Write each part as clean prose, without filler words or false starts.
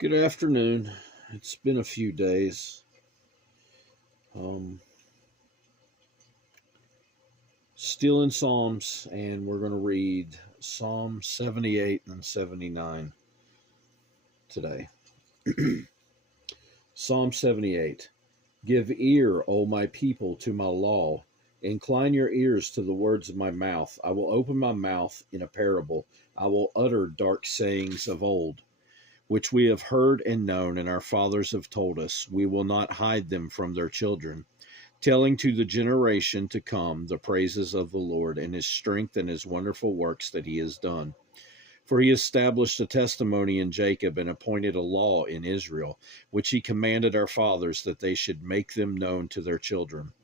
Good afternoon. It's been a few days. Um, Still in Psalms, and we're going to read Psalm 78 and 79 today. Psalm 78. Give ear, O my people, to my law. Incline your ears to the words of my mouth. I will open my mouth in a parable. I will utter dark sayings of old, which we have heard and known, and our fathers have told us. We will not hide them from their children, telling to the generation to come the praises of the Lord and his strength and his wonderful works that he has done. For he established a testimony in Jacob and appointed a law in Israel, which he commanded our fathers that they should make them known to their children,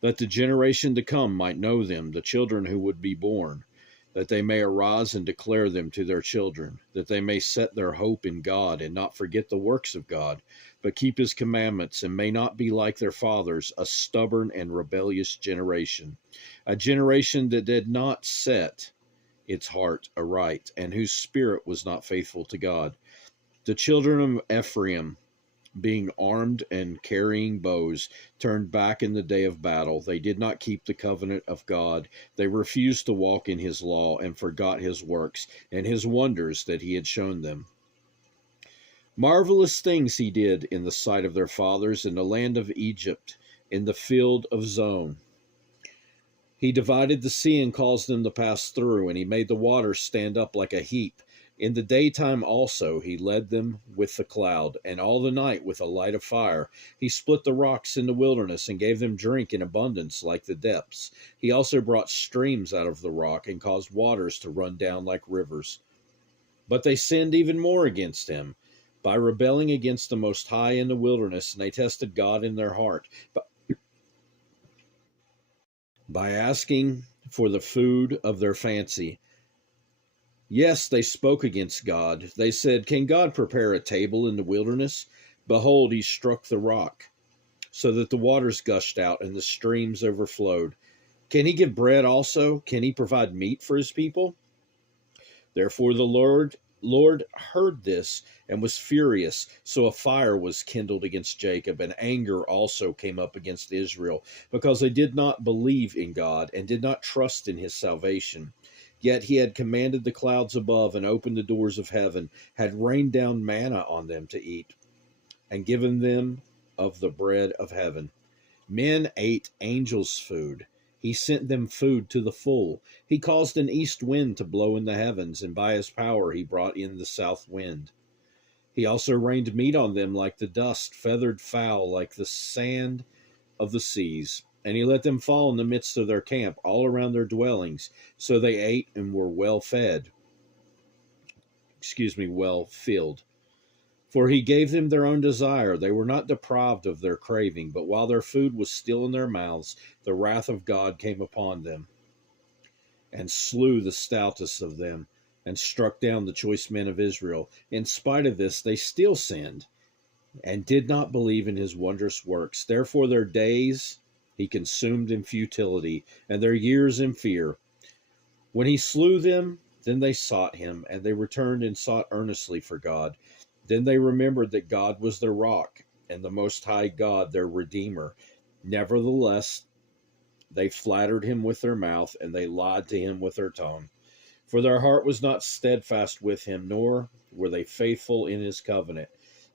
that the generation to come might know them, the children who would be born, that they may arise and declare them to their children, that they may set their hope in God and not forget the works of God, but keep his commandments, and may not be like their fathers, a stubborn and rebellious generation, a generation that did not set its heart aright, and whose spirit was not faithful to God. The children of Ephraim, being armed and carrying bows, turned back in the day of battle. They did not keep the covenant of God. They refused to walk in his law and forgot his works and his wonders that he had shown them. Marvelous things he did in the sight of their fathers in the land of Egypt, in the field of Zon. He divided the sea and caused them to pass through, and he made the waters stand up like a heap. In the daytime also he led them with the cloud, and all the night with a light of fire. He split the rocks in the wilderness and gave them drink in abundance like the depths. He also brought streams out of the rock and caused waters to run down like rivers. But they sinned even more against him by rebelling against the Most High in the wilderness, and they tested God in their heart by asking for the food of their fancy. Yes, they spoke against God. They said, Can God prepare a table in the wilderness? Behold, he struck the rock, so that the waters gushed out and the streams overflowed. Can he give bread also? Can he provide meat for his people? Therefore the Lord heard this and was furious. So a fire was kindled against Jacob, and anger also came up against Israel, because they did not believe in God and did not trust in his salvation. Yet he had commanded the clouds above and opened the doors of heaven, had rained down manna on them to eat, and given them of the bread of heaven. Men ate angels' food. He sent them food to the full. He caused an east wind to blow in the heavens, and by his power he brought in the south wind. He also rained meat on them like the dust, feathered fowl like the sand of the seas. And he let them fall in the midst of their camp, all around their dwellings. So they ate and were well fed. Well filled. For he gave them their own desire. They were not deprived of their craving, but while their food was still in their mouths, the wrath of God came upon them, and slew the stoutest of them, and struck down the choice men of Israel. In spite of this, they still sinned, and did not believe in his wondrous works. Therefore their days he consumed in futility, and their years in fear. When he slew them, then they sought him, and they returned and sought earnestly for God. Then they remembered that God was their rock, and the Most High God their Redeemer. Nevertheless, they flattered him with their mouth, and they lied to him with their tongue. For their heart was not steadfast with him, nor were they faithful in his covenant.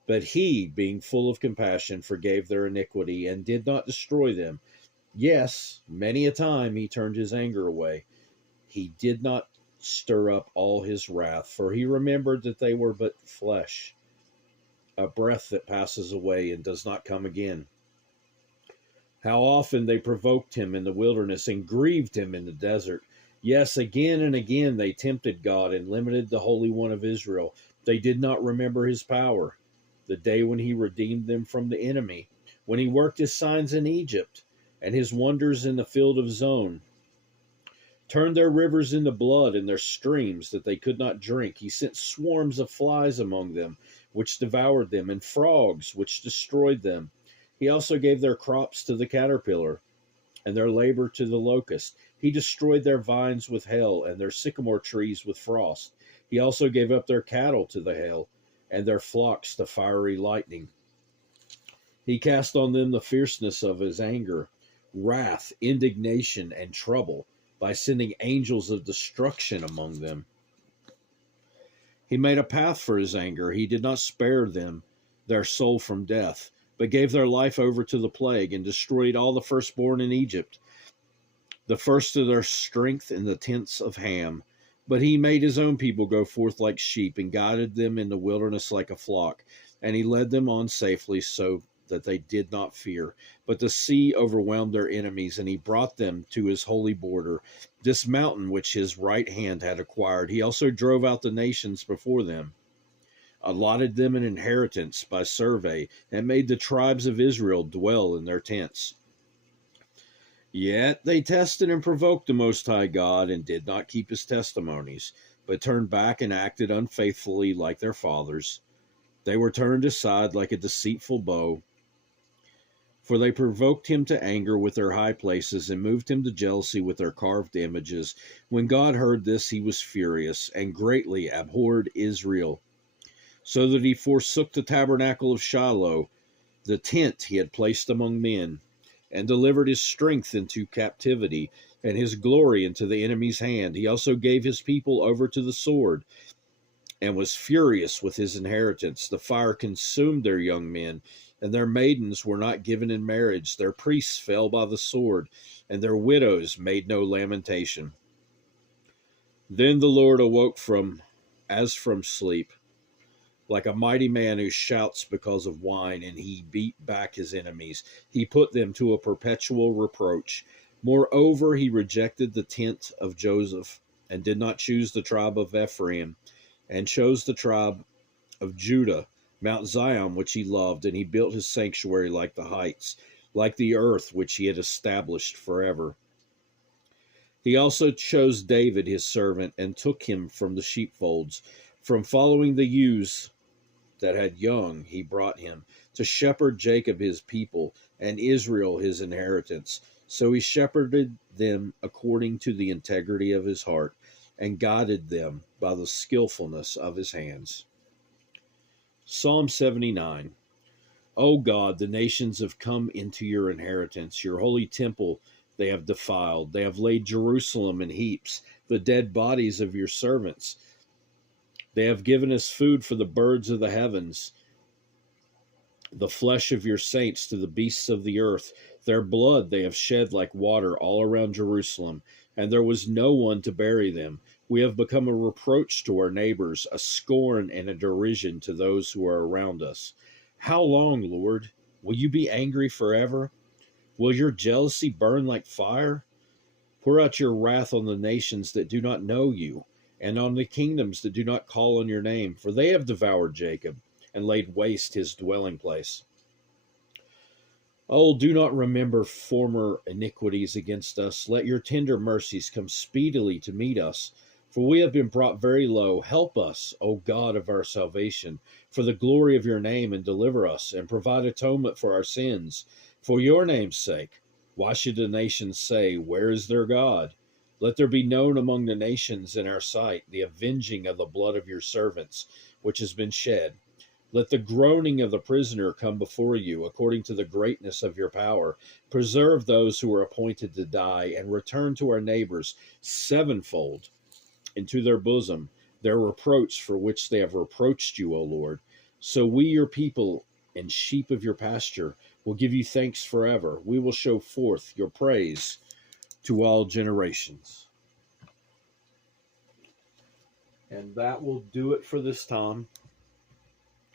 But he, being full of compassion, forgave their iniquity, and did not destroy them. Yes, many a time he turned his anger away. He did not stir up all his wrath, for he remembered that they were but flesh, a breath that passes away and does not come again. How often they provoked him in the wilderness and grieved him in the desert. Yes, again and again they tempted God and limited the Holy One of Israel. They did not remember his power, the day when he redeemed them from the enemy, when he worked his signs in Egypt and his wonders in the field of Zon. Turned their rivers into blood and their streams that they could not drink. He sent swarms of flies among them, which devoured them, and frogs, which destroyed them. He also gave their crops to the caterpillar, and their labor to the locust. He destroyed their vines with hail, and their sycamore trees with frost. He also gave up their cattle to the hail, and their flocks to fiery lightning. He cast on them the fierceness of his anger, wrath, indignation, and trouble by sending angels of destruction among them. He made a path for his anger. He did not spare them, their soul from death, but gave their life over to the plague and destroyed all the firstborn in Egypt, the first of their strength in the tents of Ham. But he made his own people go forth like sheep and guided them in the wilderness like a flock. And he led them on safely so that they did not fear. But the sea overwhelmed their enemies, and he brought them to his holy border, this mountain which his right hand had acquired. He also drove out the nations before them, allotted them an inheritance by survey, and made the tribes of Israel dwell in their tents. Yet they tested and provoked the Most High God, and did not keep his testimonies, but turned back and acted unfaithfully like their fathers. They were turned aside like a deceitful bow, for they provoked him to anger with their high places, and moved him to jealousy with their carved images. When God heard this, he was furious, and greatly abhorred Israel, so that he forsook the tabernacle of Shiloh, the tent he had placed among men, and delivered his strength into captivity, and his glory into the enemy's hand. He also gave his people over to the sword, and was furious with his inheritance. The fire consumed their young men, and their maidens were not given in marriage. Their priests fell by the sword, and their widows made no lamentation. Then the Lord awoke as from sleep, like a mighty man who shouts because of wine, and he beat back his enemies. He put them to a perpetual reproach. Moreover, he rejected the tent of Joseph, and did not choose the tribe of Ephraim, and chose the tribe of Judah, Mount Zion, which he loved, and he built his sanctuary like the heights, like the earth which he had established forever. He also chose David his servant, and took him from the sheepfolds. From following the ewes that had young, he brought him to shepherd Jacob his people, and Israel his inheritance. So he shepherded them according to the integrity of his heart, and guided them by the skillfulness of his hands. Psalm 79. O God, the nations have come into your inheritance. Your holy temple they have defiled. They have laid Jerusalem in heaps, the dead bodies of your servants. They have given us food for the birds of the heavens, the flesh of your saints to the beasts of the earth. Their blood they have shed like water all around Jerusalem, and there was no one to bury them. We have become a reproach to our neighbors, a scorn and a derision to those who are around us. How long, Lord? Will you be angry forever? Will your jealousy burn like fire? Pour out your wrath on the nations that do not know you, and on the kingdoms that do not call on your name, for they have devoured Jacob, and laid waste his dwelling place. Oh, do not remember former iniquities against us. Let your tender mercies come speedily to meet us. For we have been brought very low. Help us, O God of our salvation, for the glory of your name, and deliver us, and provide atonement for our sins. For your name's sake, why should the nations say, where is their God? Let there be known among the nations in our sight the avenging of the blood of your servants, which has been shed. Let the groaning of the prisoner come before you, according to the greatness of your power. Preserve those who are appointed to die, and return to our neighbors sevenfold into their bosom their reproach for which they have reproached you, O Lord. So we, your people and sheep of your pasture, will give you thanks forever. We will show forth your praise to all generations. And that will do it for this time.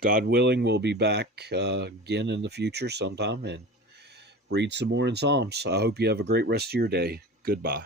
God willing, we'll be back again in the future sometime and read some more in Psalms. I hope you have a great rest of your day. Goodbye.